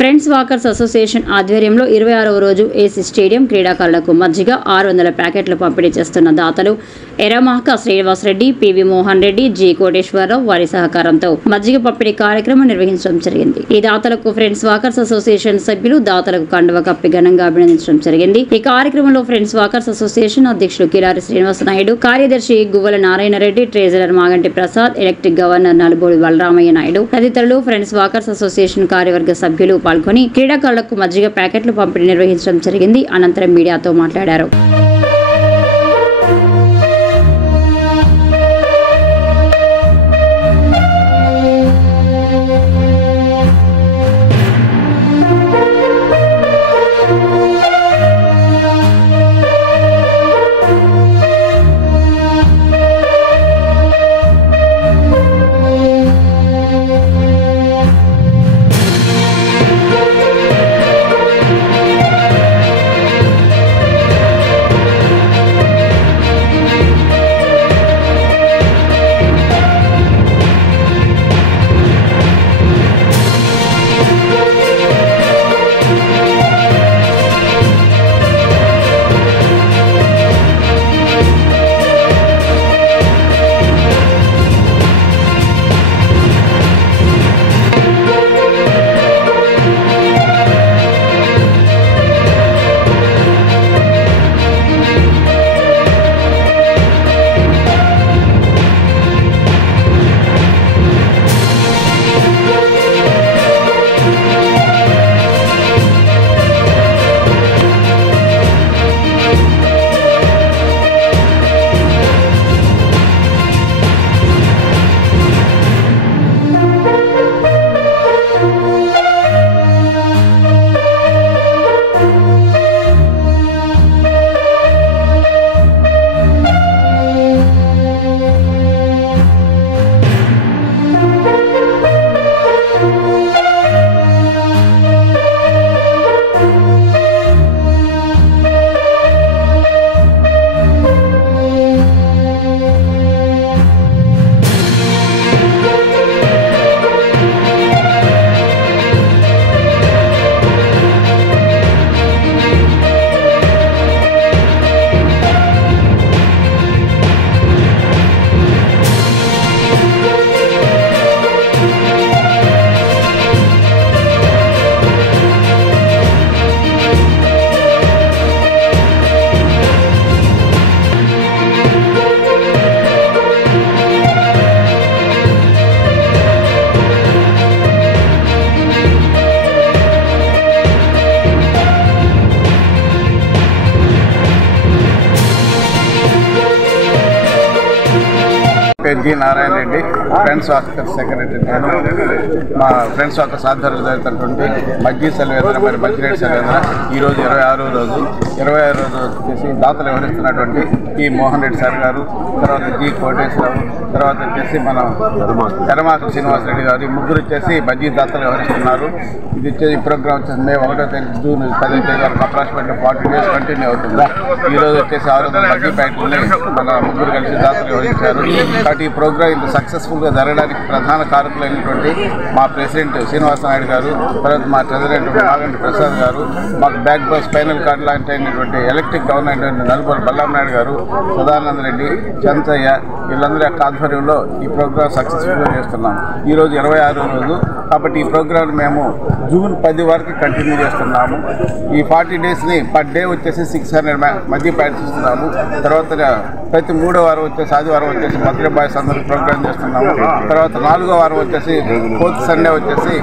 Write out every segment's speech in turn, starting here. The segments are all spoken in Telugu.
ఫ్రెండ్స్ వాకర్స్ అసోసియేషన్ ఆధ్వర్యంలో 26వ రోజు ఏసీ స్టేడియం క్రీడాకారులకు మజ్జిగ 600 ప్యాకెట్లు పంపిణీ చేస్తున్న దాతలు ఎర్రమాక శ్రీనివాసరెడ్డి, పివి మోహన్ రెడ్డి, జి కోటేశ్వరరావు వారి సహకారంతో మజ్జిగ పంపిణీ కార్యక్రమం నిర్వహించడం జరిగింది. ఈ దాతలకు ఫ్రెండ్స్ వాకర్స్ అసోసియేషన్ సభ్యులు దాతలకు కండువ కప్పి ఘనంగా అభినందించడం జరిగింది. ఈ కార్యక్రమంలో ఫ్రెండ్స్ వాకర్స్ అసోసియేషన్ అధ్యక్షుడు కిలారి శ్రీనివాస నాయుడు, కార్యదర్శి Guvvala Narayana Reddy, treasurer Maganti Prasad, electric governor Nalubodi Balaramaiah Naidu తదితరులు ఫ్రెండ్స్ వాకర్స్ అసోసియేషన్ కార్యవర్గ సభ్యులు పాల్గొని క్రీడాకారులకు మజ్జిగ ప్యాకెట్లు పంపిణీ నిర్వహించడం జరిగింది. అనంతరం మీడియాతో మాట్లాడారు. G Narayana Reddy, friends walkers secretary. నేను మా ఫ్రెండ్స్ వాకర్స్ ఆధ్వర్యంలో జరుగుతున్నటువంటి మజ్జి సెలవేంద్ర మరి మంచినీటి సెలవేంద్ర ఈరోజు 26వ రోజు. 26వ రోజు వచ్చేసి దాతలు వివరిస్తున్నటువంటి పి మోహన్ రెడ్డి సార్ గారు, తర్వాత జి కోటేశ్వరరావు, తర్వాత వచ్చేసి మన ఎర్రమాక శ్రీనివాసరెడ్డి గారు, ఈ ముగ్గురు వచ్చేసి మజ్జి దాతలు వివరిస్తున్నారు. ఇది వచ్చేసి ఈ ప్రోగ్రామ్ వచ్చేసి మే 1వ తేదీ జూన్ 10వ తేదీ వరకు అప్రాక్సిమేట్లీ 40 days కంటిన్యూ అవుతుంది. ఈరోజు వచ్చేసి 600 మజ్జి ప్యాకెట్లని మన ముగ్గురు కలిసి దాతలు వివరించారు. కాబట్టి ఈ ప్రోగ్రాం ఇంత సక్సెస్ఫుల్గా జరగడానికి ప్రధాన కారకులైనటువంటి మా ప్రెసిడెంట్ శ్రీనివాస నాయుడు గారు, తర్వాత మా ట్రెజరర్ మాగంటి ప్రసాద్ గారు, మాకు బ్యాక్ బస్ స్పైనల్ కార్డ్ లాంటి అయినటువంటి ఎలక్ట్రిక్ గవర్నర్ అయినటువంటి నలుబోడి బలరామనాయుడు గారు, సదానంద రెడ్డి, చంతయ్య, వీళ్ళందరి యొక్క ఆధ్వర్యంలో ఈ ప్రోగ్రాం సక్సెస్ఫుల్గా చేస్తున్నాం. ఈరోజు 26వ రోజు. కాబట్టి ఈ ప్రోగ్రాం మేము జూన్ 10 వరకు కంటిన్యూ చేస్తున్నాము. ఈ 40 daysని పర్ డే వచ్చేసి 600 మజ్జి ప్యాకెట్స్ ఇస్తున్నాము. తర్వాత ప్రతి 3వ వారం వచ్చేసి ఆదివారం వచ్చేసి మధుర బాయ్స్ అందరూ ప్రోగ్రామ్ చేస్తున్నాము. తర్వాత 4వ వారం వచ్చేసి 4th సండే వచ్చేసి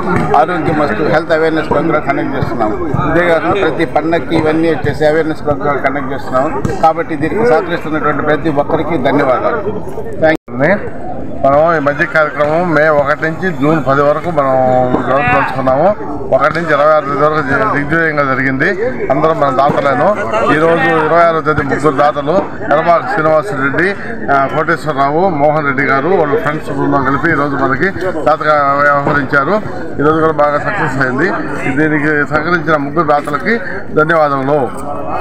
ఆరోగ్య మస్తు హెల్త్ అవేర్నెస్ ప్రోగ్రామ్ కండక్ట్ చేస్తున్నాము. ఇదే కాకుండా ప్రతి పండగకి ఇవన్నీ వచ్చేసి అవేర్నెస్ ప్రోగ్రామ్ కండక్ట్ చేస్తున్నాము. కాబట్టి దీనికి సహకరిస్తున్నటువంటి ప్రతి ఒక్కరికి ధన్యవాదాలు. Thank you. మనం ఈ మధ్య కార్యక్రమం మే 1 నుంచి జూన్ 10 వరకు మనం జరుపుకుంటున్నాము. 1 నుంచి 26 వరకు దిగ్విజయంగా జరిగింది. అందరూ మన దాతలను. ఈరోజు 26వ తేదీ ముగ్గురు దాతలు ఎర్రమాక శ్రీనివాసరెడ్డి, కోటేశ్వరరావు, మోహన్ రెడ్డి గారు వాళ్ళ ఫ్రెండ్స్ బృందం కలిపి ఈరోజు మనకి దాతగా వ్యవహరించారు. ఈరోజు కూడా బాగా సక్సెస్ అయింది. దీనికి సహకరించిన ముగ్గురు దాతలకి ధన్యవాదములు.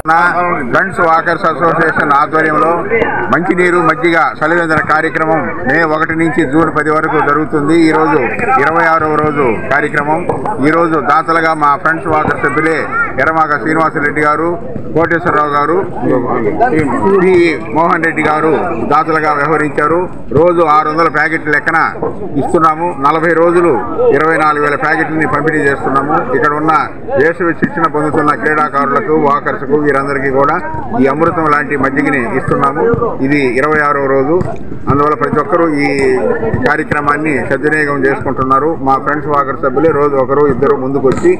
ఫ్రెండ్స్ వాకర్స్ అసోసియేషన్ ఆధ్వర్యంలో మంచినీరు మజ్జిగ చలివేంద్ర కార్యక్రమం మే 1 నుంచి జూన్ 10 వరకు జరుగుతుంది. ఈరోజు 26వ రోజు కార్యక్రమం. ఈరోజు దాతలుగా మా ఫ్రెండ్స్ వాకర్ సభ్యులే ఎర్రమాక శ్రీనివాసరెడ్డి గారు, కోటేశ్వరరావు గారు, పి మోహన్ రెడ్డి గారు దాతలుగా వ్యవహరించారు. రోజు 600 ప్యాకెట్ల లెక్కన ఇస్తున్నాము. 40 రోజులు 24,000 ప్యాకెట్లని పంపిణీ చేస్తున్నాము. ఇక్కడ ఉన్న వేసవి శిక్షణ పొందుతున్న క్రీడాకారులకు, వాకర్స్కు వీరందరికీ కూడా ఈ అమృతం లాంటి మజ్జిగని ఇస్తున్నాము. ఇది 26వ రోజు. అందువల్ల ప్రతి ఒక్కరూ ఈ కార్యక్రమాన్ని సద్వినియోగం చేసుకుంటున్నారు. మా ఫ్రెండ్స్ వాకర్ సభ్యులే రోజు ఒకరు ఇద్దరు ముందుకు వచ్చి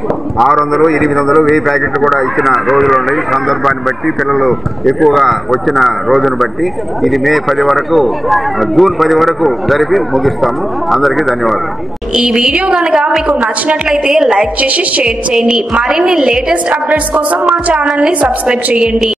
600, 800, 1000 ప్యాకెట్లు కూడా ఇచ్చిన రోజులు ఉన్నాయి. సందర్భాన్ని బట్టి పిల్లలు ఎక్కువగా వచ్చిన రోజును బట్టి ఇది మే 10 వరకు, జూన్ 10 వరకు జరిపి ముగిస్తాము. అందరికీ ధన్యవాదాలు. ఈ వీడియో కనుక మీకు నచ్చినట్లయితే లైక్ చేసి షేర్ చేయండి. మరిన్ని లేటెస్ట్ అప్డేట్స్ కోసం మా ఛానల్ ని సబ్స్క్రైబ్ చేయండి.